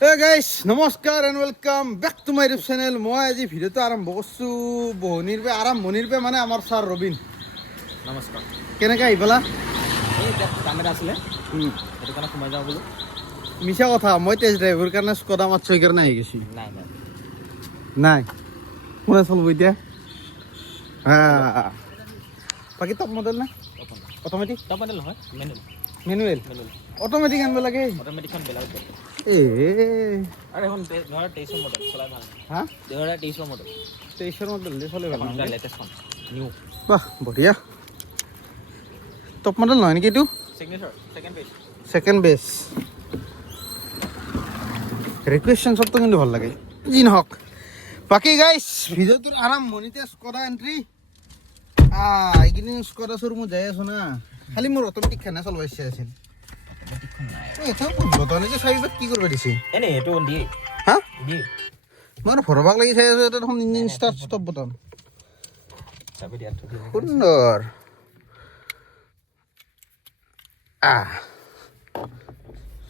Hey guys, নমস্কাৰ and welcome back to my YouTube channel. মই আজি ভিডিওটো আৰম্ভ কৰিছো আৰম্ভণিৰ পৰা মানে আমাৰ ছাৰ ৰবিন। নমস্কাৰ। কেনেকৈ আহিলা? এই কাম এটা আছিলে সেইটো কাৰণে সোমাই যাওঁ বোলো। মিছা কথা, মই টেষ্ট ড্ৰাইভৰ কাৰণে স্কডা মাতছো কাৰণে আহি গৈছি। নাই কোনে চলব এতিয়া? বাকী টপ মডেল না অট'মেটিক? টপ মডেল নহয়, মেনুৱেল অট'মেটিক আনিব লাগে। অট'মেটিকখন বেলেগ আৰু এখন 2023 মডেল চলাই ভাল। 2023 মডেল 23 মডেল চলে ভাল লেটেষ্টখন নিউ। বাহ বঢ়িয়া। টপ মডেল নহয় নেকি এইটো? সিগনেচাৰ সেকেন্ড বেস ৰিকুয়েশন সব তো কিন্তু ভাল লাগে জি নহক। বাকি গাইস ভিডিওটোৰ আৰম্ভণিতে স্কডা এন্ট্ৰি এইকেইদিন স্কডা শ্বৰুমত যাই আছো না, খালি মোৰ অট'মেটিক খানা চলব ইচ্ছা আছিল। বটনে যে চাবি কি কৰিব দিছে এনে এইটো দিয়ে দিয়ে মই ভৰবাক লাগি চাই আছো। এটা দেখোন ইঞ্জিন ষ্টাৰ্ট ষ্টপ বটন চাবি দিয়াত সুন্দৰ।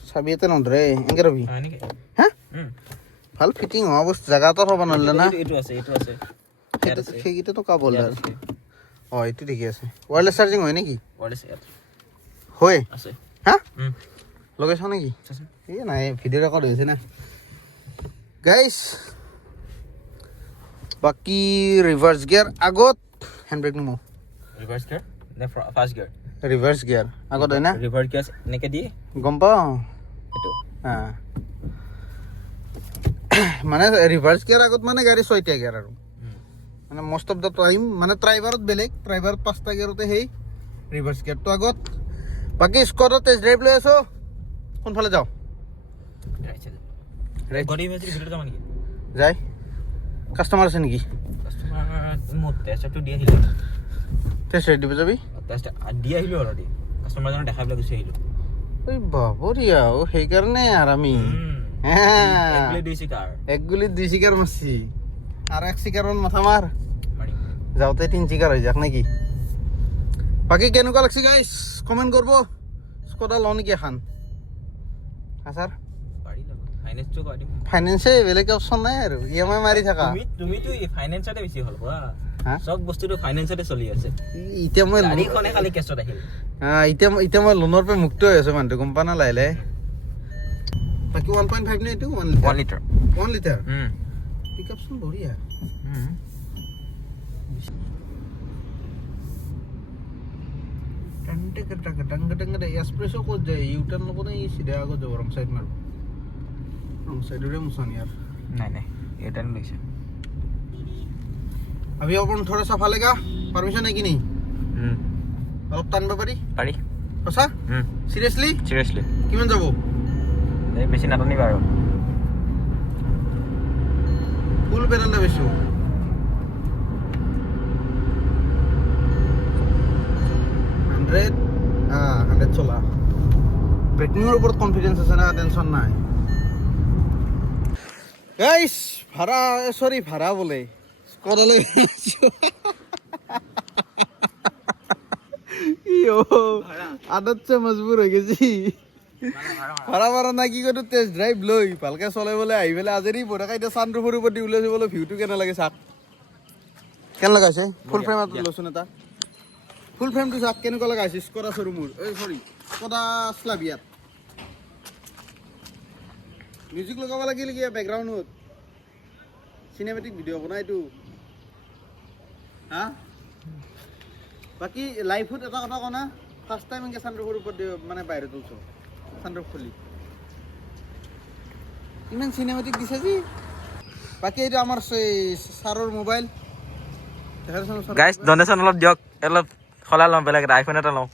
চাবি এটা নধৰে এনেকে ৰবি। হা ভাল ফিটিং হোৱা বস্তু জেগা এটা থব নহ'লে না। এইটো আছে সেইকেইটাতো কাবল এইটো ঠিকে আছে। ৱায়াৰলেছ চাৰ্জিং হয় নেকি? হয় আছে। হা লগাইছ নেকি? এই নাই ভিডিঅ' ৰেকৰ্ড হৈছে না গাইছ। বাকী ৰিভাৰ্ছ গিয়াৰ আগত হেণ্ড ব্ৰেক নমো। ৰিভাৰ্ছ গিয়াৰ নে ফাৰ্ষ্ট গিয়াৰ? ৰিভাৰ্ছ গিয়াৰ আগত হয় না? ৰিভাৰ্ছ গিয়াৰ এনেকৈ দিয়ে গম পাওঁ। এইটো মানে ৰিভাৰ্ছ গিয়াৰ আগত মানে গাড়ী 6টা গিয়াৰ আৰু মানে মষ্ট অফ দ্য টাইম মানে ড্ৰাইভাৰত বেলেগ, ড্ৰাইভাৰত 5টা গিয়াৰতে সেই ৰিভাৰ্ছ গিয়াৰটো আগত। বাকী স্কডত টেষ্ট ড্ৰাইভ লৈ আছো। কোনফালে যাওঁ? যাই কাষ্টমাৰ আছে নেকি? টেষ্ট ড্ৰাইভ দিব যাবি? ঐ বঢ়িয়া সেইকাৰণে আৰু আমি এক গুলিত 2 চিকাৰ মাৰছি আৰু 1 চিকাৰত মাথা মাৰ যাওঁতে 3 চিকাৰ হৈ যাক নেকি? বাকী কেনেকুৱা লাগছে গাইছ কমেণ্ট কৰিব। স্কডা লওঁ নেকি এখন? ছাৰ ফাইনেন্সে বেলেগ অপশ্যন নাই আৰু EMI মাৰি থাকা। তুমিতো ফাইনেন্সতে বেছি হ'ল বা সব বস্তুটো ফাইনেন্সতে চলি আছে। এতিয়া মই গাড়ীখনে খালি কেছত আহিল। এতিয়া মই লোনৰ পৰা মুক্ত হৈ আছো মানুহটো গম পা না লাহে লাহে। বাকী 1.5 নে এইটো 1 লিটাৰ? 1 লিটাৰ পিকআপচোন বঢ়িয়া। এক্সপ্ৰেছো ক'ত যায়? ইউটাৰ্ণ ল'ব নে চিধা আগত যাব? ৰং চাইড মাৰিব? रंग साइड रे मुसान यार नहीं ये टर्न नहीं है। अभी अपन थोड़ा सा फालेगा परमिशन है कि नहीं? অলপ টানব পাৰি সঁচা? সিৰিয়াছলি কিমান যাব? এই বেছি নাটানিবা আৰু ফুল পেডালটা বেছো 100 চলা। ব্ৰেকিংৰ ওপৰত কনফিডেন্স আছে না, টেনশন নাই গাইস। ভাড়া বোলে স্কডালে আদত সে মজবুর হৈ গেছি। ভাড়া না কি কৰো টেষ্ট ড্ৰাইভ লৈ ভালকে চলাই বলে আহি পেলাই আজৰি বঢ়া এতিয়া চানৰুফৰ ওপৰত দি ওলাইছে বোলে। ভিউটো কেনে লাগে চাক, কেনে লগাইছে? ফুল ফ্ৰেম এটা লৈছোন, এটা ফুল ফ্ৰেমটো চাক কেনেকুৱা লগাইছে। স্কডা শ্বৰুমৰ স্কডা স্লাভিয়াত মিউজিক লগাব লাগিল কি বেকগ্ৰাউণ্ডত? চিনেমেটিক ভিডিঅ' বনাই এইটো হা? বাকী লাইফত এটা কথা কওঁ না, ফাৰ্ষ্ট টাইম এনেকৈ চানৰুফৰ ওপৰত মানে বাহিৰত উঠছো, চানৰুফ খুলি ইমান চিনেমেটিক দিছে যি। বাকী এইটো আমাৰ ছাৰৰ মোবাইল গাইজ ডনেশ্যন অলপ দিয়ক, অলপ সলাই লওঁ, বেলেগ এটা আইফোন এটা লওঁ।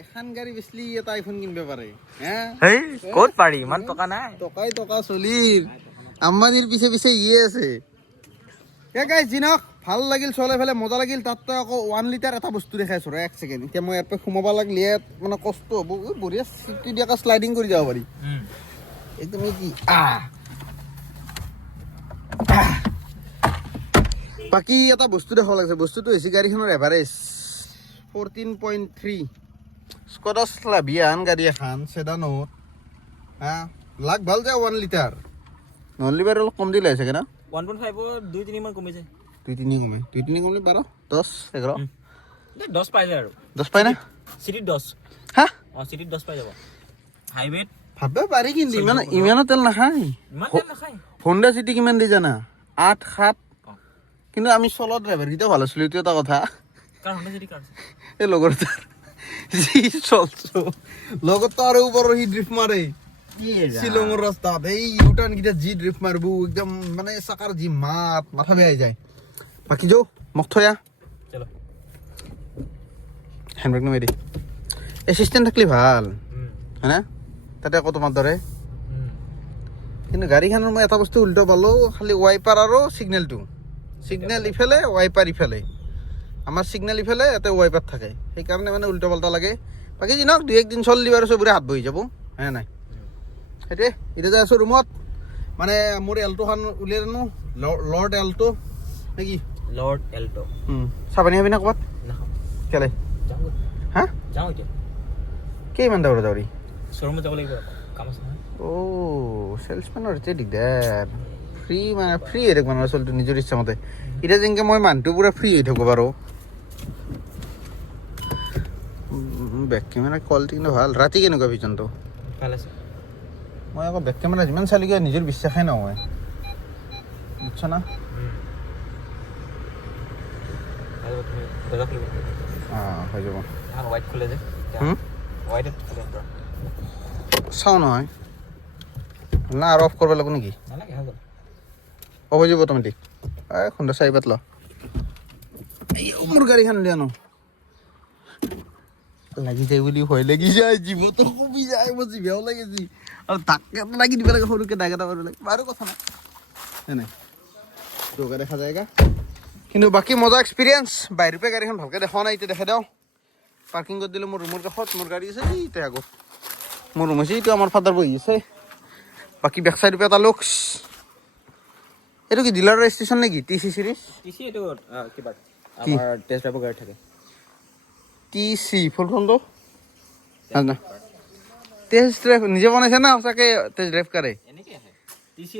এখন গাড়ী বেচলি এটা আইফোন কিনিব পাৰে? ক'ত পাৰি, ইমান টকা নাই। টকা চলিৰ আম্বানীৰ পিছে পিছে ইয়ে আছে। গাইজ জিনক ভাল লাগিল, চলাই ফেলে মজা লাগিল। তাত আকৌ 1 লিটাৰ এটা বস্তু দেখাইছো ৰ 1 ছেকেণ্ড। এতিয়া মই ইয়াৰ পৰা সোমাব লাগিলে ইয়াত মানে কষ্ট হ'ব। বঢ়িয়া চিটি দিয়াকে শ্লাইডিং কৰি যাব পাৰি একদম। কি বাকী এটা বস্তু দেখাব লাগিছে। বস্তুটো হৈছে গাড়ীখনৰ এভাৰেজ 14.3 স্কডা স্লাভিয়ান গাড়ী এখন সেডানত হ্যাঁ লাগ ভাল যায় 1 লিটাৰ নহ'লে বাৰু অলপ কম দিলে চাগে না 1.5 2-3 মান কমি যায় 2-3 কমে 2-3 কমলে 12 10 11 10 পাই যায় আৰু 10 পাই না চিটিত 10 হা চিটিত 10 পাই যাব হাইৱেত ভাববা পাৰি কিন্তু ইমান তেল নাখায় ইমান তেল নাখায় হোণ্ডা চিটি কিমান দি জানা 8-7 কিন্তু আমি চলো ড্ৰাইভাৰ কিটা ভাল আছিল এইটো এটা কথা কাৰ হোণ্ডা চিটি কাৰ এই লগৰ তাৰ যি চলছো লগত তাৰ ওপৰ সি ড্ৰিফট মাৰে শ্বিলঙৰ ৰাস্তাত এই ইউটাৰ্ণ কিটা যি ড্ৰিফট মাৰবো একদম মানে চাকাৰ যি মাথা বেয়াই যায় বাকি যাও মোক থয়া চলো হেণ্ডব্ৰেক নমাই দি এছিষ্টেণ্ট থাকলি ভাল হয়না তাতে আকৌ তোমাৰ দৰে কিন্তু গাড়ীখনৰ মই এটা বস্তু উল্টা পালোঁ খালি ৱাইপাৰ আৰু চিগনেলটো চিগনেল ইফালে ৱাইপাৰ ইফালে আমাৰ চিগনেল ইফালে ইয়াতে ৱাইপাৰ থাকে সেইকাৰণে মানে উল্টা পাল্টা লাগে বাকী যি নহওক 2-1 দিন চলি আৰু চবৰে হাত বহি যাব হয় নাই সেইটোৱে এতিয়া যাই আছোঁ ৰুমত মানে মোৰ এল্টোখন উলিয়াই আনো লৰ্ড এল্টো নেকি লৰ্ড এল্টো চাহ পানী খাবি না ক'ৰবাত নাখাওঁ কেলে যাওঁ হা যাওঁ এতিয়া কেইমান দৌৰি শ্ব'ৰুমত যাব লাগিব কাম আছে নহয় চেলছমেনৰ এতিয়া দিগদাৰ ফ্ৰী মানে ফ্ৰী হৈ থাকিব মানে আচলতে নিজৰ ইচ্ছামতে এতিয়া যেনেকৈ মই মানুহটো পূৰা ফ্ৰী হৈ থাকোঁ বাৰু বেক কেমেৰা কোৱালিটি কিন্তু ভাল ৰাতি কেনেকুৱা ভিজনটো ভাল আছে মই আকৌ বেক কেমেৰা যিমান চালিগৈ নিজৰ বিশ্বাসেই নহয় বুজিছ না অঁ হৈ যাব হোৱাইট খোলে যে হোৱাইটত খোলে পূৰা চাওঁ নহয় না আৰু অফ কৰিব লাগিব নেকি নালাগে হৈ গ'ল অফ হৈ যাব অট'মেটিক এই খুন্দা চাৰি পাত ল মোৰ গাড়ীখন উলিয়াই আনো লাগি যায় বুলি ভয় লাগি যায় জীৱটো কমি যায় মোৰ জিভাও লাগিছে আৰু তাকে লাগি দিব লাগে সৰুকৈ দাগ এটা কৰিব লাগে বাৰু কথা নাই নাই তোকে দেখা যায়গা কিন্তু বাকী মজা এক্সপিৰিয়েঞ্চ বাহিৰৰ পৰা গাড়ীখন ভালকৈ দেখা নাই এতিয়া দেখাই দিওঁ পাৰ্কিং কৰি দিলোঁ মোৰ ৰুমৰ কাষত মোৰ গাড়ী আছে এতিয়া আগত মোৰ ৰুম আছে এইটো আমাৰ ফাদাৰ বহি আছে বাকী বেক চাইডৰ পৰা এটা লুকছ এইটো কি ডিলাৰ ৰেজিষ্ট্ৰেশ্যন নেকি TC চিৰিজ TC এইটো কিবা আমাৰ টেষ্ট ড্ৰাইভৰ গাড়ী থাকে TC ফুল ফৰ্মটো না টেষ্ট ড্ৰাইভ নিজে বনাইছে না সঁচাকৈ টেষ্ট ড্ৰাইভ কৰে এনেকৈ আহে TC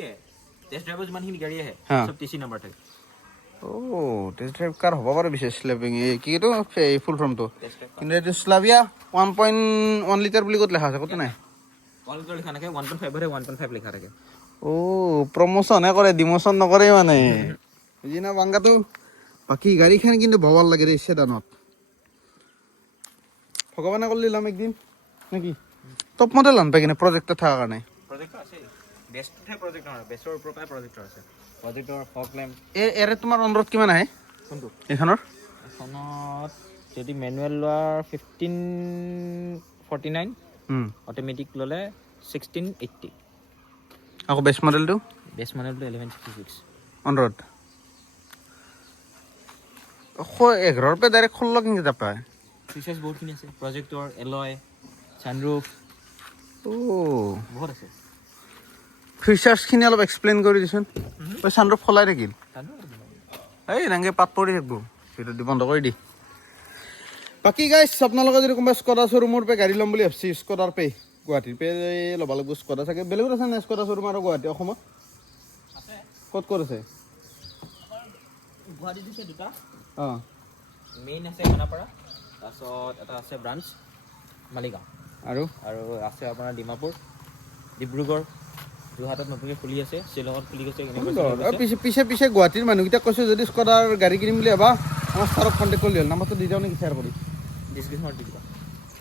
টেষ্ট ড্ৰাইভৰ যিমানখিনি গাড়ী আহে চব TC নাম্বাৰ থাকে টেষ্ট ড্ৰাইভ কাৰ হ'ব পাৰে বিশেষ স্লেপিং এই কি এইটো ফুল ফৰ্মটো কিন্তু এইটো স্লাভিয়া 1.1 লিটাৰ বুলি ক'ত লেখা আছে ক'তো নাই 1 লিটাৰ লিখা থাকে 1.5 1.5 লিখা থাকে প্ৰমোশ্যনহে কৰে ডিমোশ্যন নকৰে মানে বুজি না বাংগাটো বাকী গাড়ীখন কিন্তু ভবাৰ লাগে দেই চেদানত ভগৱানে কৰি ল'ম একদিন নেকি টপ মডেল আন পাই কিনে প্ৰজেক্টত থকাৰ কাৰণে প্ৰজেক্টৰ আছে বেষ্টহে প্ৰজেক্টৰ নহয় বেষ্টৰ ওপৰৰ পৰাই প্ৰজেক্টৰ আছে প্ৰজেক্টৰ ফগ লেম্প এৰে তোমাৰ অনুৰোধ কিমান আহে কোনটো এইখনৰ এখনত যদি মেনুৱেল লোৱা 1549 অট'মেটিক ল'লে 1680 আকৌ বেষ্ট মডেলটো বেষ্ট মডেলটো 1166 অনুৰোধ 11 পৰা ডাইৰেক্ট 16 কেনেকৈ পায় ফিচাৰ্ছ বহুতখিনি আছে প্ৰজেক্টৰ এলয় ছানৰুফ বহুত আছে ফিচাৰ্ছখিনি অলপ এক্সপ্লেইন কৰি দিছোন তই ছানৰুফ খোলাই থাকিল এই এনেকৈ পাত পৰি থাকিব সেইটো দি বন্ধ কৰি দি বাকী গাইছ আপোনালোকে যদি কোনোবা স্কডা শ্ব'ৰুমৰ পৰা গাড়ী ল'ম বুলি ভাবছি স্কডাৰ পে গুৱাহাটীৰ পে ল'ব লাগিব স্কডা চাগে বেলেগত আছে নে স্কডা শ্ব'ৰুম আৰু গুৱাহাটী অসমত আছে ক'ত আছে গুৱাহাটীত আছে দুটা অঁ মেইন আছে খানাপাৰা তাৰপিছত এটা আছে ব্ৰাঞ্চ মালিগাঁও আৰু আছে আপোনাৰ ডিমাপুৰ ডিব্ৰুগড় যোৰহাটত নতুনকৈ খুলি আছে শ্বিলঙত খুলি গৈছে পিছে গুৱাহাটীৰ মানুহকেইটাক কৈছোঁ যদি স্কডাৰ গাড়ী কিনিম বুলি ভাবা আমাৰ ছাৰক কণ্টেক্ট কৰি হ'ল নাম্বাৰটো দি যাওঁ নেকি শ্বেয়াৰ কৰি ডিছক্ৰিপশ্যনত দি দিবা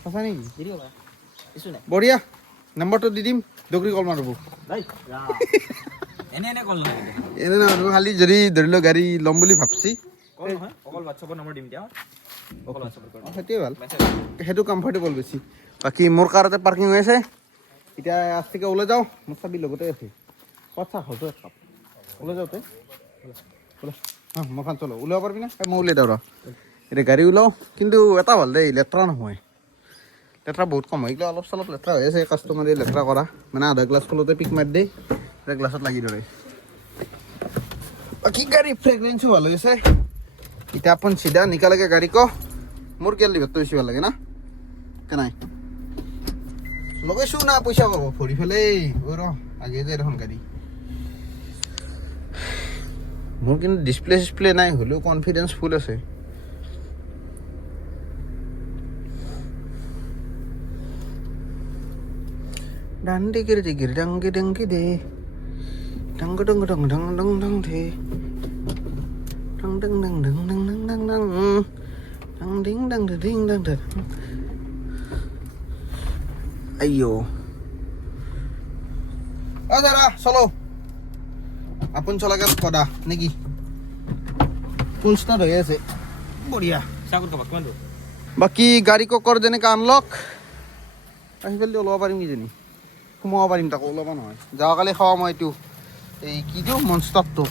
সঁচা নেকি দি দিব পাৰা কিছু নাই বঢ়িয়া নাম্বাৰটো দি দিম ডগৰি কল মাৰিব এনে কল নহয় এনে নহয় খালি যদি ধৰি লওক গাড়ী ল'ম বুলি ভাবছি কল নহয় অকল হোৱাটছআপৰ নম্বৰ দিম এতিয়া অকল হোৱাটছআপত কৰি সেইটোৱে ভাল সেইটো কমফৰ্টেবল বেছি বাকী মোৰ কাৰতে পাৰ্কিং হৈ আছে এতিয়া আজকে ওলাই যাওঁ মোৰ চাবি লগতে আছে কথা হয়তো এক কাপ ওলাই যাওঁতে অঁ মই খান চলো ওলাব পাৰিবি না মই উলিয়াই দিওঁ ৰ এতিয়া গাড়ী ওলাওঁ কিন্তু এটা ভাল দেই লেতেৰা নহয় লেতেৰা বহুত কম হয় এইগিলা অলপ চলপ লেতেৰা হৈ আছে কাষ্টমাৰে লেতেৰা কৰা মানে আধা গ্লাছ খোলোতে পিক মাৰি দেই এটা গ্লাছত লাগি ধৰে বাকী গাড়ী ফ্ৰেগৰেঞ্চো ভাল হৈ আছে এতিয়া আপুনি চিধা নিকালেগে গাড়ী ক মোৰ কেল দিবতো বেছি ভাল লাগে না কে নাই লগাইছো না পইচা পাব ভৰি ফেলেই ৰ আগে যায় দেখোন গাড়ী মোৰ কিন্তু ডিছপ্লে নাই হ'লেও কনফিডেন্স ফুল আছে ডান্ডি গিৰি ডাংগি ডাংগি দে ডাং ডং ডং ডং ডং ডং দে ডাং ডং ডং ডং ডং ডং ডং ডং ডাং ডিং ডাং ডিং ডাং ডাং আইয়ো দাদা চলো আপোন চলাকে কদা নেকি ফুল স্টার্ট হয়ে আছে বঢ়িয়া চাকুৰ কবা কিমান দূৰ বাকী গাড়ী ককৰ যেনেকৈ আনলক আহি পেলাই ওলাব পাৰিম কিজানি সোমাব পাৰিম তাকো ওলাব নহয় যোৱাকালি খাওঁ মই এইটো এই কিটো মনষ্টাৰটো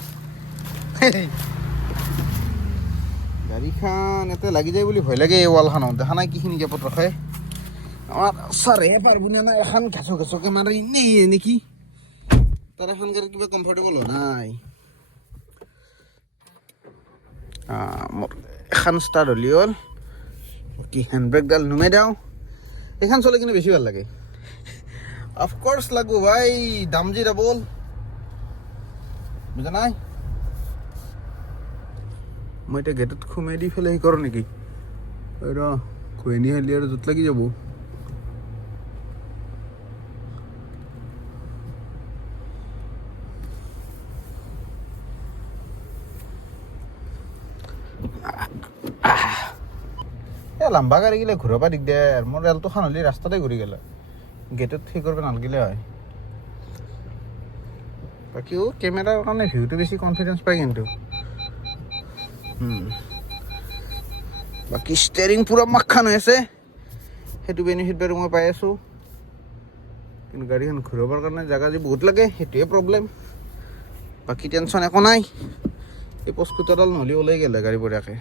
গাড়ীখন ইয়াতে লাগি যায় বুলি ভয় লাগে এই ৱালখনত দেখা নাই কিখিনি গেপত ৰখে আমাৰ ছাৰে পাৰিব নে নাই এখন ঘেঁচকে মাৰি নেই নেকি তাৰ এখন গাড়ী কিবা কমফৰ্টেবল হোৱা নাই মোৰ এখন ষ্টাৰ্ট হ'লি হ'ল কি হেণ্ডব্ৰেকডাল নুমাই দিওঁ এইখন চলে কিন্তু বেছি ভাল লাগে অফক'ৰ্চ লাগব ভাই দাম যি ডাবল বুজা নাই মই এতিয়া গেটত সোমাই দি পেলাই সেই কৰোঁ নেকি ৰ খুৱেনি হালি আৰু জোত লাগি যাব লম্বা গাড়ী গিলে ঘূৰাব দিগদাৰ মোৰ ৰেলটো খান হ'লে ৰাস্তাতে ঘূৰি গ'লে গেটত ঠিক কৰিব নালাগিলে হয় বাকীও কেমেৰাৰ কাৰণে ভিউটো বেছি কনফিডেন্স পায় কিন্তু বাকী ষ্টেৰিং পূৰা মাখান হৈ আছে সেইটো বেনিফিট বাৰু মই পাই আছোঁ কিন্তু গাড়ীখন ঘূৰাবৰ কাৰণে জেগা যি বহুত লাগে সেইটোৱে প্ৰব্লেম বাকী টেনশ্যন একো নাই এই পস্কুটাৰডাল নহ'লে ওলাই গ'লে গাড়ী বঢ়িয়াকৈ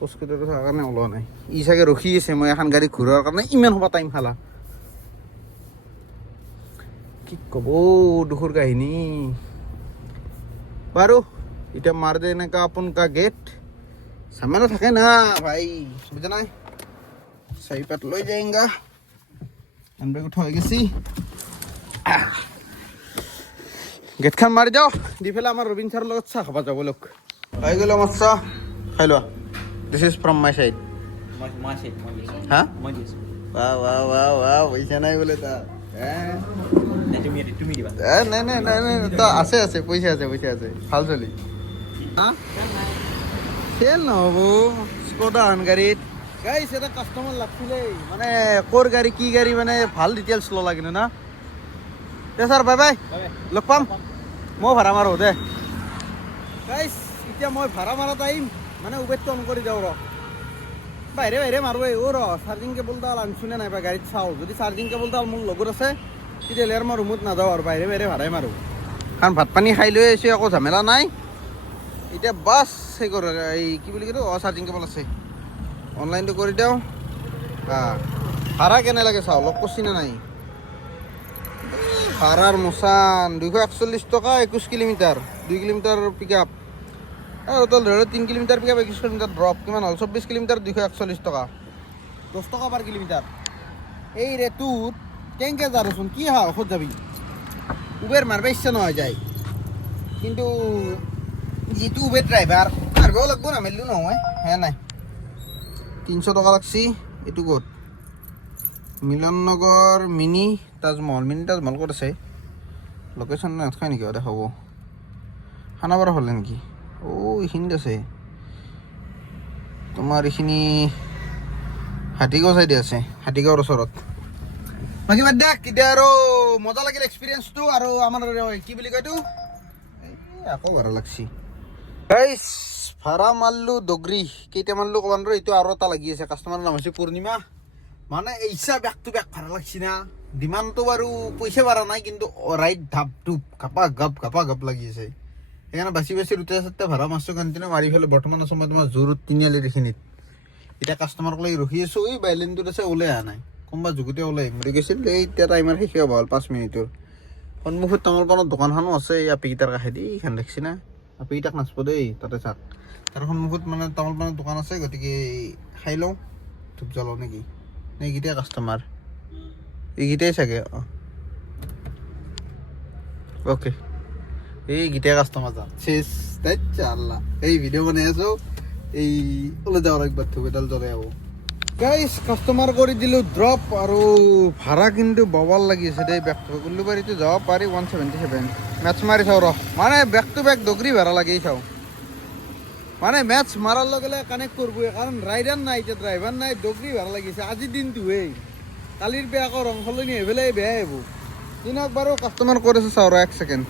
পস্কুটাৰটো থকাৰ কাৰণে ওলোৱা নাই ই চাগে ৰখি আছে মই এখন গাড়ী ঘূৰাৰ কাৰণে ইমান সময় টাইম খালা কি ক'ব দুখৰ কাহিনী বাৰু এতিয়া মাৰ দে এনেকা আপোন কা গেট ঝামেলা থাকে না ভাই বুজা নাই চাৰিপাত লৈ যায়গা হেণ্ডব্ৰেক উঠা হৈ গেছি গেটখন মাৰি যাওঁ দি পেলাই আমাৰ ৰবীন ছাৰৰ লগত চাহ খাব যাব লগ হৈ গ'ল আমাৰ চাহ খাই লোৱা this is from my side হা পইচা নাই বোলে তাৰ আছে পইচা আছে ভাল চলি চেল নহ'ব স্কডা আন গাড়ীত গাইছ এটা কাষ্টমাৰ লাগছিলে মানে ক'ৰ গাড়ী কি গাড়ী মানে ভাল ডিটেইলছ ল'লা কিন্তু না দে ছাৰ বাই বাই লগ পাম মই ভাড়া মাৰোঁ দে গাইছ এতিয়া মই ভাড়া মাৰা টাইম মানে উবেৰটো অন কৰি যাওঁ ৰ বাহিৰে মাৰোঁ ৰ চাৰ্জিং কেবলডাল আনছোনে নাইবা গাড়ীত চাওঁ যদি চাৰ্জিং কেবলডাল মোৰ লগত আছে তেতিয়াহ'লে আৰু মই ৰুমত নাযাওঁ আৰু বাহিৰে ভাড়াই মাৰোঁ কাৰণ ভাত পানী খাই লৈ আহিছোঁ একো ঝামেলা নাই এতিয়া বাছ সেই কৰোঁ এই কি বুলি কয় চাৰ্জিং কেবল আছে অনলাইনটো কৰি দিওঁ ভাড়া কেনে লাগে চাওঁ লগ কৰিছিনে নাই ভাড়াৰ মোচান 241 টকা 21 কিলোমিটাৰ 2 কিলোমিটাৰ পিক আপ আৰু তোৰ ধৰি 3 কিলোমিটাৰ পিক আপ 21 কিলোমিটাৰ ড্ৰপ কিমান হ'ল 24 কিলোমিটাৰ 241 টকা 10 টকা পাৰ কিলোমিটাৰ এই ৰেটোত কেনেকৈ যা ৰচোন কি হা ঔষধ যাবি উবেৰ মাৰিব ইচ্ছা নহয় যায় কিন্তু যিটো উবেৰ ড্ৰাইভাৰ মাৰিবও লাগব নামাৰিলেও নহয় হে নাই 300 টকা লাগছি এইটো ক'ত মিলন নগৰ মিনি তাজমহল ক'ত আছে লোকেশ্যন নাথাকে নেকি দেখাব খানাপাৰা হ'লে নেকি এইখিনিত আছে তোমাৰ এইখিনি হাতীগাঁও চাইডে আছে হাতীগাঁৱৰ ওচৰত বাকী বাদ দিয়ক এতিয়া আৰু মজা লাগিল এক্সপিৰিয়েঞ্চটো আৰু আমাৰ কি বুলি কয় এইটো আকৌ ভাড়া লাগছি ভাড়া মাৰলোঁ দগৰী কেইটা মাৰলোঁ ক'ব নোৱাৰোঁ এইটো আৰু এটা লাগি আছে কাষ্টমাৰৰ নাম হৈছে পূৰ্ণিমা মানে এইচা বেক টু বেক ভাড়া লাগছি না ডিমাণ্ডটো বাৰু পইচা ভাড়া নাই কিন্তু ৰাইট ধাপ ধুপ ঘাপা ঘাপ লাগি আছে সেইকাৰণে বাচি দুটা চাৰিটা ভাড়া মাছটো কণ্টিনিউ মাৰি পেলাই বৰ্তমান আছোঁ মই তোমাৰ জোৰত তিনিআলিৰ এইখিনিত এতিয়া কাষ্টমাৰক লৈ ৰখি আছোঁ এই বাইলেনটোত আছে ওলাই অহা নাই কোনোবা যুগুতে ওলাই মৰি গৈছিল এই এতিয়া টাইমাৰ শেষ হ'ব হ'ল 5 মিনিটৰ সন্মুখত তামোল পাণৰ দোকানখনো আছে এই আপীকেইটাৰ কাষেদি এইখন দেখছি না আপীকেইটাক নাচব দেই তাতে চাক তাৰ সন্মুখত মানে তামোল পাণৰ দোকান আছে গতিকে খাই লওঁ ধূপ জ্বলাওঁ নেকি এইকেইটাই কাষ্টমাৰ এইকেইটাই চাগে ওকে এইকেইটাই কাষ্টমাৰ যাম শেষ তাই চাল্লা এই ভিডিঅ' বনাই আছো এই ওলাই যাওয়ার একবার থুবেদাল জ্বলে যাবো গাইস কাস্টমার করে দিল ড্রপ আর ভাড়া কিন্তু ববাল লাগিয়েছে দেই ব্যাক টু গুল্লুবাড়িতে যাওয়া পারি 177 ম্যাচ মারি চাও র মানে ব্যাক টু ব্যাক দগরি ভাড়া লাগিয়ে চাও মানে ম্যাচ মারার লগে লগে কানেক্ট করবো কারণ রাইডার নাই যে ড্রাইভার নাই দগরি ভাড়া লাগিয়েছে আজির দিনটো এই কালির বেয়া আকৌ রং সলনি হৈ পেলাই বেয়া হব দিন একবারও কাস্টমার করেছে চাও র 1 সেকেন্ড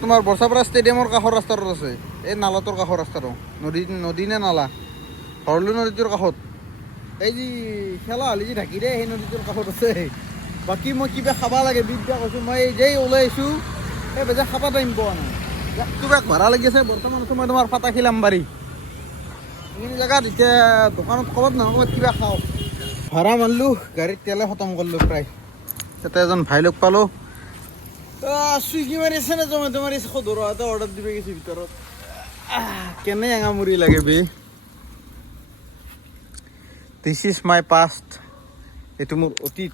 তোমাৰ বৰ্ষাপাৰা ষ্টেডিয়ামৰ কাষৰ ৰাস্তাটোত আছে এই নালাটোৰ কাষৰ ৰাস্তাটো নদী নে নালা হৰলু নদীটোৰ কাষত এই যি খেলা হ'লে যি ঢাকি দিয়ে সেই নদীটোৰ কাষত আছে বাকী মই কিবা খাব লাগে বিদ্যা কৈছোঁ মই যেই ওলাই আহিছোঁ এই বেজা খাব টাইম পোৱা নাই কিবা ভাড়া লাগি আছে বৰ্তমান সময় তোমাৰ ফাটাখিল আমবাৰী এইখিনি জেগাত এতিয়া দোকানত ক'ৰবাত নহয় ক'ৰবাত কিবা খাওঁ ভাড়া মাৰিলোঁ গাড়ীত তেলে খতম কৰিলোঁ প্ৰায় তাতে এজন ভাই লগ পালোঁ চুইগি মাৰিছে নে জমেটো মাৰিছে সদৰ এটা অৰ্ডাৰ দিব গৈছে ভিতৰত কেনে এঙামুৰি লাগে বে দিছ ইজ মাই পাষ্ট এইটো মোৰ অতীত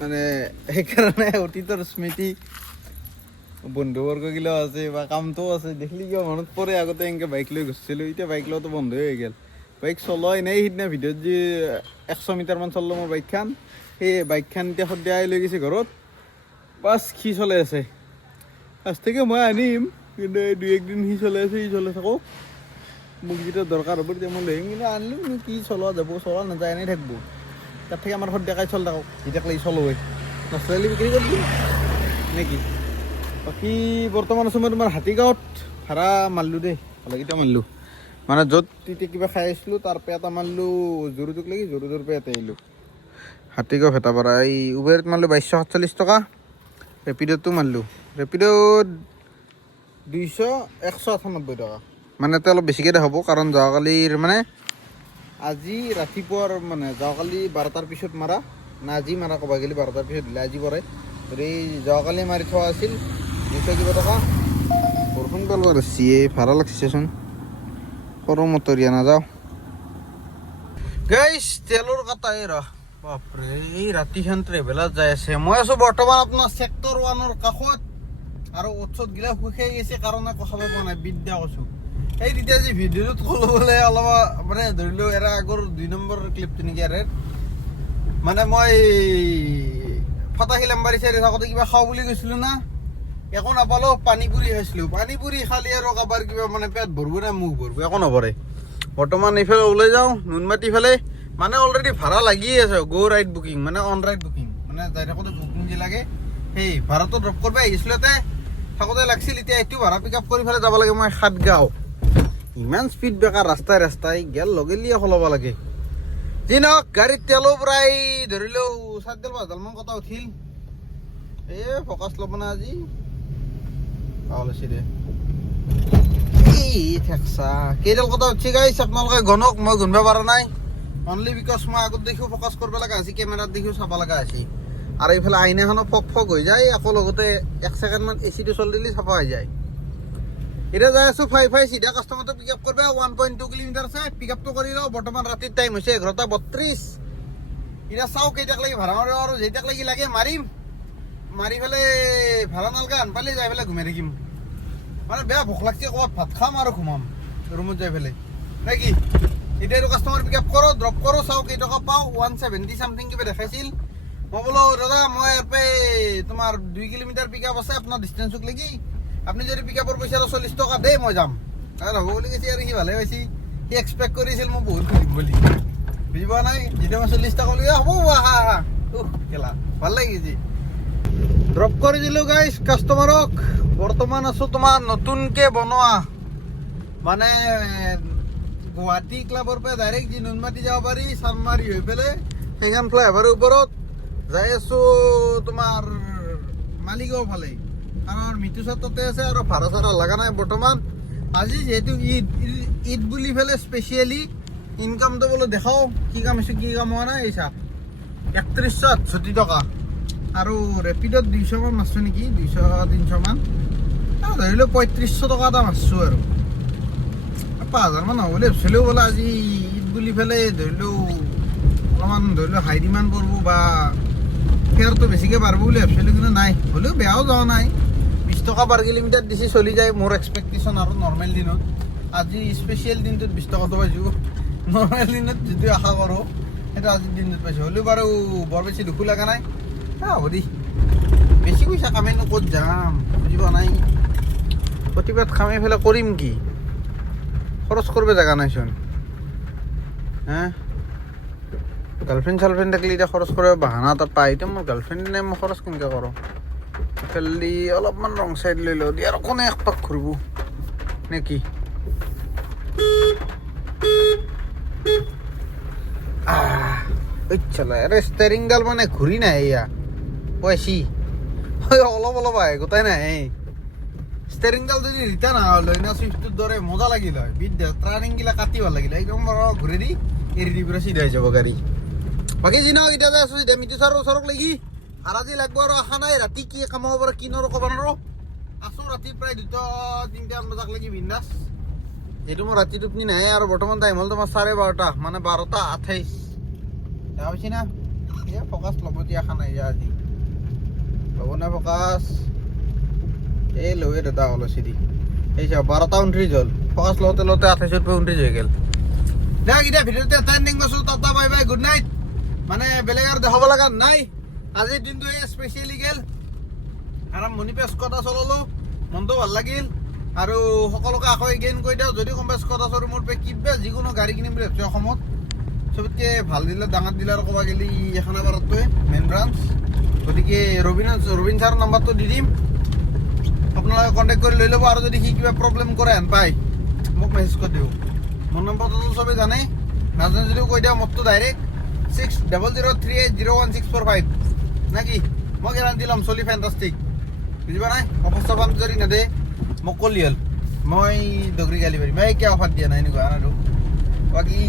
মানে সেইকাৰণে অতীতৰ স্মৃতি বন্ধুবৰ্গগিলাও আছে বা কামটোও আছে দেখিলি কিয় মনত পৰে আগতে এনেকৈ বাইক লৈ গৈছিলোঁ এতিয়া বাইক লোৱাটো বন্ধ হৈ গ'ল বাইক চলোৱাই নাই সিদিনা ভিডিঅ'ত যি 100 মিটাৰমান চলালোঁ মোৰ বাইকখন সেই বাইকখন এতিয়া সদায় লৈ গৈছে ঘৰত বাছ সি চলাই আছে আজ থেকে মই আনিম কিন্তু এই 2-1 দিন সি চলাই আছে সি চলাই থাকোঁ মোক যেতিয়া দৰকাৰ হ'ব তেতিয়া মই লৈ আহিম কিন্তু আনিলোঁ কি চলোৱা যাব চলোৱা নাযায় এনেই থাকিব তাত থেকে আমাৰ সদায় চল থাকক যেতিয়া লাগি চলোৱে নচলালি বিক্ৰী কৰি দিম নেকি বাকী বৰ্তমান সময়ত তোমাৰ হাতীগাঁৱত ভাড়া মাৰিলোঁ দেই ভালকেইটা মাৰিলোঁ মানে য'ত তেতিয়া কিবা খাই আহিছিলোঁ তাৰ পৰা এটা মাৰিলোঁ জৰুটোক লাগি জৰুটোৰ পৰা এটা আহিলোঁ হাতীগাঁও ভেটাপাৰা এই উবেৰত মাৰিলোঁ 2247 টকা ৰেপিডতো মাৰিলোঁ ৰেপিডত 198 টকা মানে এটা অলপ বেছিকৈ দেখাব কাৰণ যোৱাকালিৰ মানে আজি ৰাতিপুৱাৰ মানে যোৱাকালি 12টাৰ পিছত মাৰা না আজি মাৰা ক'ব গ'লে 12টাৰ পিছত দিলে আজি পৰে এই যোৱাকালি মাৰি থোৱা আছিল 200 কিবা টকা বৰষুণ পেলোৱাৰ চিয়ে ভাড়া লাগছেচোন সৰু মটৰীয়া নাযাওঁ গাইছ তেলৰ কাটাই ৰ বাপৰে এই ৰাতিখন ট্ৰেভেলাৰ যাই আছে মই আছোঁ বৰ্তমান আপোনাৰ ছেক্টৰ 1ৰ কাষত আৰু ওচৰত গিলা শুকাই গৈছে কাৰণে কথা পোৱা নাই বিদ্যা কৈছোঁ এই তেতিয়া যি ভিডিঅ'টোত ক'লো বোলে অলপ মানে ধৰি লওঁ এৰা আগৰ 2 নম্বৰ ক্লিপটো নেকি ইয়াৰে মানে মই ফাটাখিল আমবাৰী চাইডে থাকোঁতে কিবা খাওঁ বুলি কৈছিলোঁ না একো নাপালোঁ পানী পুৰি খাইছিলোঁ পানী পুৰি খালি আৰু কাৰোবাৰ কিবা মানে পেট ভৰিব নে মুখ ভৰিব একো নভৰে বৰ্তমান এইফালে ওলাই যাওঁ নুনমাটি ফালে মানে অলৰেডি ভাড়া লাগিয়ে আছে গো ৰাইড বুকিং মানে অন ৰাইড বুকিং মানে যাই থাকোঁতে বুকিং যে লাগে সেই ভাড়াটো ড্ৰপ কৰিব আহিছিলোঁ থাকোঁতে লাগিছিল এতিয়া এইটো ভাড়া পিক আপ কৰি পেলাই যাব লাগে মই সাতগাঁও ইমান স্পীড ব্ৰেকাৰ ৰাস্তাই গেল লগেলিয়ে সলাব লাগে যি নহওক গাড়ীত তেলো প্ৰায় ধৰি লওঁ 4-5 কথা উঠিল এই ফকাচ ল'ব না আজি ওলাইছে দে কেইডাল কথা উঠছি গাইছ আপোনালোকে গণক মই গুণব পৰা নাই অনলি বিকজ মই আগত দেখিও ফকাচ কৰিব লগা আছে কেমেৰাত দেখিও চাব লগা আছে আৰু এইফালে আইনাখনো ফক হৈ যায় আকৌ লগতে 1 ছেকেণ্ডমান এচিটো চলি দিলে চাফা হৈ যায় এতিয়া যাই আছোঁ ফাই চিধা কাষ্টমাৰটো পিক আপ কৰিব 1.2 কিলোমিটাৰ আছে পিক আপটো কৰি লওঁ বৰ্তমান ৰাতিৰ টাইম হৈছে 11:32 এতিয়া চাওঁ কেইটাক লাগি ভাড়া মাৰিব আৰু যেইটাক লাগি লাগে মাৰিম মাৰি পেলাই ভাড়া নালগা আনপালে যাই পেলাই ঘুমাই থাকিম মানে বেয়া ভোক লাগছে ক'ৰবাত ভাত খাম আৰু ঘুমাম ৰুমত যাই পেলাই নে কি এতিয়া এইটো কাষ্টমাৰ পিক আপ কৰোঁ ড্ৰপ কৰোঁ চাওঁ কেইটকা পাওঁ 170 চামথিং কিবা দেখাইছিল মই বোলো দাদা মই ইয়াৰ পৰা তোমাৰ 2 কিলোমিটাৰ পিক আপ আছে আপোনাৰ ডিষ্টেঞ্চক লাগি আপুনি যদি পিক আপৰ পইচা 40 টকা দেই মই যাম আৰু হ'ব বুলি কৈছে আৰু সি ভালে হৈছে সি এক্সপেক্ট কৰিছিল মই বহুত ঘূৰিম বুলি বুজি পোৱা নাই যেতিয়া মই 40 টকা লৈ হ'ব আহা কেলা ভাল লাগিছে ড্ৰপ কৰি দিলোঁ গাইছ কাষ্টমাৰক বৰ্তমান আছোঁ তোমাৰ নতুনকৈ বনোৱা মানে গুৱাহাটী ক্লাবৰ পৰা ডাইৰেক্ট যি নুনমাটি যাব পাৰি চানমাৰি হৈ পেলাই সেইখন ফ্লাইঅভাৰৰ ওপৰত যাই আছোঁ তোমাৰ মালিগাঁও ফালে কাৰণ মিটু ছাত্ৰতে আছে আৰু ভাড়া চাড়া লগা নাই বৰ্তমান আজি যিহেতু ঈদ বুলি পেলাই স্পেচিয়েলি ইনকামটো বোলো দেখাওঁ কি কাম হৈছে কি কাম হোৱা নাই এই চাওক 3168 টকা আৰু ৰেপিডত 200 মান মাৰছোঁ নেকি 200-300 মান ধৰি লওক 3500 টকা এটা মাৰছোঁ আৰু 5000 মান হ'ব বুলি ভাবিছিলোঁ বোলে আজি ঈদ বুলি পেলাই ধৰি লওক অলপমান ধৰি লওক হাই ডিমাণ্ড পৰিব বা ফেয়াৰটো বেছিকৈ বাঢ়িব বুলি ভাবিছিলোঁ, কিন্তু নাই, হ'লেও বেয়াও যোৱা নাই। 20 টকা পাৰ কিলোমিটাৰ দিছে চলি যায় মোৰ এক্সপেক্টেশ্যন। আৰু নৰ্মেল দিনত আজি স্পেচিয়েল দিনটোত 20 টকাটো পাইছোঁ, নৰ্মেল দিনত যিটো আশা কৰোঁ সেইটো আজিৰ দিনটোত পাইছোঁ। হ'লেও বাৰু বৰ বেছি দুখো লগা নাই। হ'ব দি, বেছি পইচা কামেনো ক'ত যাম বুজি পোৱা নাই। প্ৰতিবাদ কামাই পেলাই কৰিম কি, খৰচ কৰিব জেগা নাইচোন। হা, গাৰ্লফ্ৰেণ্ড চাৰ্লফ্ৰেণ্ড থাকিলে এতিয়া খৰচ কৰিব বাহানা এটা পায়। এতিয়া মোৰ গাৰ্লফ্ৰেণ্ড নাই, মই খৰচ কেনেকৈ কৰোঁ? ইফালেদি অলপমান ৰং চাইড লৈ লওঁ দি আৰু কোনে এক পাক ঘূৰিব নে কি? চলা আৰে ষ্টেৰিংডাল মানে ঘূৰি নাহে এয়া পইচি অলপ অলপ আহে, গোটাই নাহে। ষ্টেৰিংডাল যদি ৰিটাৰ্ণ অহা হ'ল হয় না চুইফ্টটোৰ দৰে মজা লাগিল হয়। টাৰ্ণিংগিলা কাটি ভাল লাগিল, একদম ঘূৰি দি এৰি দি পুৰা চিধা হৈ যাব গাড়ী। বাকী যি নহওক এতিয়া যাই আছোঁ এতিয়া মিতু ছাৰৰ ওচৰত লাগি। আৰু আজি লাগব আৰু আশা নাই, ৰাতি কি কামাব পাৰে কি নৰো ক'ব নোৱাৰো। আছোঁ ৰাতি প্ৰায় 2-3 বজাক লাগি বিন্দাছ। যিহেতু মোৰ ৰাতি টোপনি নাহে। আৰু বৰ্তমান টাইম হ'ল তোমাৰ 12:30, মানে 12:28 দেখা পাইছি না। এই ফকাচ ল'ব এতিয়া আশা নাই যে আজি ল'ব নাই ফকাচ। এই লৈ দাদা হ'ল চিধি এই চাওক 12:29 হ'ল। ফকাচ লওঁতে লওঁতে 28-29 হৈ গ'ল। দেখ এতিয়া ভিডিঅ'তে ট্ৰেণ্ডিং মাছোঁ। Tata bye bye, good night. মানে বেলেগ আৰু দেখাব লগা নাই। আজিৰ দিনটো এই স্পেচিয়েলি গ'ল। আৰম্ভণিৰ স্কটা চলালোঁ, মনটো ভাল লাগিল। আৰু সকলোকে আকৌ এগেইন কৈ দিওঁ, যদি কোনোবাই স্কটা শ্বৰুমৰ পৰা কিবা যিকোনো গাড়ী কিনিম বুলি ভাবিছোঁ অসমত, চবতকৈ ভাল ডিলাৰ ডাঙৰ ডিলাৰ ক'ব গ'লে খানাপাৰাটোৱে মেইন ব্ৰাঞ্চ। গতিকে ৰবিন ছাৰৰ নাম্বাৰটো দি দিম, আপোনালোকে কণ্টেক্ট কৰি লৈ ল'ব। আৰু যদি সি কিবা প্ৰব্লেম কৰে হেন পায় মোক মেছেজ কৰি দিওঁ। মোৰ নম্বৰটোতো চবেই জানে, নাজানে যদিও কৈ দিওঁ। মোৰটো ডাইৰেক্ট 6003801645 নে কি? মই গেৰাণ্টি ল'ম চলি ফেণ্টাষ্টিক, বুজি পোৱা নাই? অফাৰ চফাৰ যদি নেদে মোক ক'লি হ'ল, মই দগৰি গালি পাৰিম। এই কিয় অফাৰ দিয়া নাই এনেকুৱা আৰু। বাকী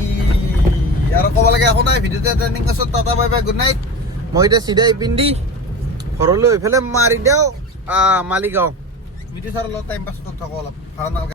আৰু ক'ব লাগে একো নাই। ভিডিঅ'তে ট্ৰেণ্ডিং আছোঁ। Tata bye bye, good night. মই এতিয়া চিধাই পিন্ধি ঘৰলৈ এইফালে মাৰি দিওঁ মালিগাঁও। মিতু ছাৰৰ লগত টাইম পাছ কৰি থাকোঁ অলপ, ভাল নালাগে।